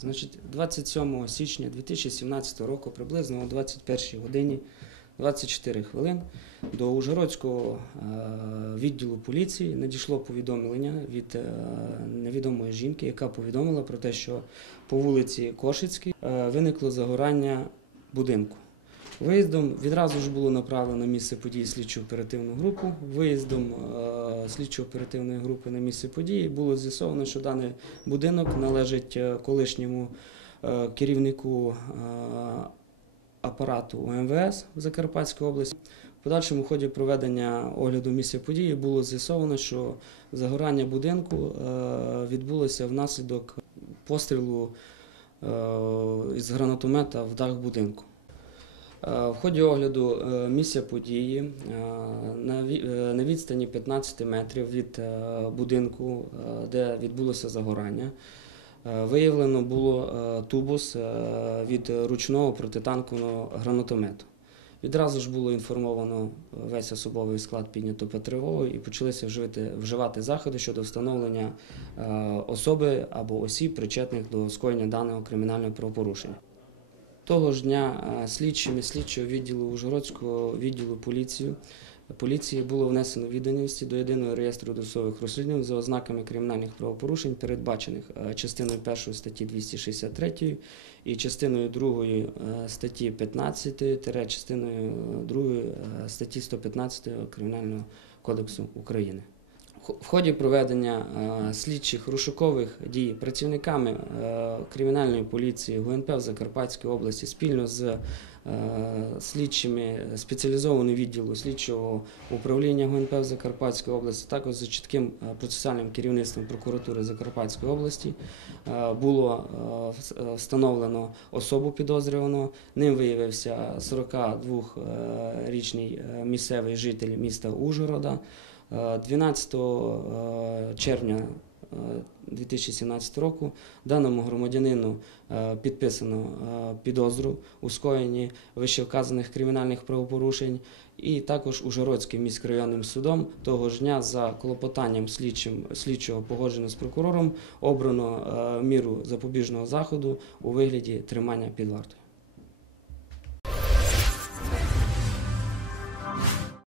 Значить, 27 січня 2017 року, приблизно о 21 годині 24 хвилин, до Ужгородського е, відділу поліції надійшло повідомлення від е, невідомої жінки, яка повідомила про те, що по вулиці Кошицькій е, виникло загорання будинку. Виїздом відразу ж було направлено місце події слідчо оперативну групу. Виїздом е, слідчо-оперативної групи на місце події було з'ясовано, що даний будинок належить е, колишньому е, керівнику апарату УМВС в Закарпатській області. В подальшому ході проведення огляду місця події було з'ясовано, що загорання будинку відбулося внаслідок пострілу із гранатомета в дах будинку. Е, В ході огляду е, місця події е, на ві- на відстані 15 метрів від будинку, де відбулося загорання, виявлено було тубус від ручного протитанкового гранатомету. Відразу ж було інформовано весь особовий склад піднято по тривогу і почалися вживати, вживати заходи щодо встановлення особи або осіб, причетних до скоєння даного кримінального правопорушення. Того ж дня слідчими слідчого відділу Ужгородського відділу поліції, поліції було внесено відомості до єдиного реєстру досових розслідувань за ознаками кримінальних правопорушень, передбачених частиною 1 статті 263 і частиною 2 статті 15 тире частиною 2 статті 115 Кримінального кодексу України. В ході проведення е, слідчих розшукових дій працівниками е, кримінальної поліції ГУНП в Закарпатській області спільно з е, слідчими спеціалізованого відділу слідчого управління ГУНП в Закарпатській області, також за чітким процесуальним керівництвом прокуратури Закарпатської області було встановлено особу підозрюваного. Ним виявився 42-річний е, місцевий житель міста Ужгорода. Е, 12 е, червня е, 2017 року даному громадянину е, підписано е, підозру у скоєнні вищевказаних кримінальних правопорушень, і також Ужгородським міськрайонним судом того ж дня за клопотанням слідчим, слідчого погоджено з прокурором обрано е, міру запобіжного заходу у вигляді тримання під вартою.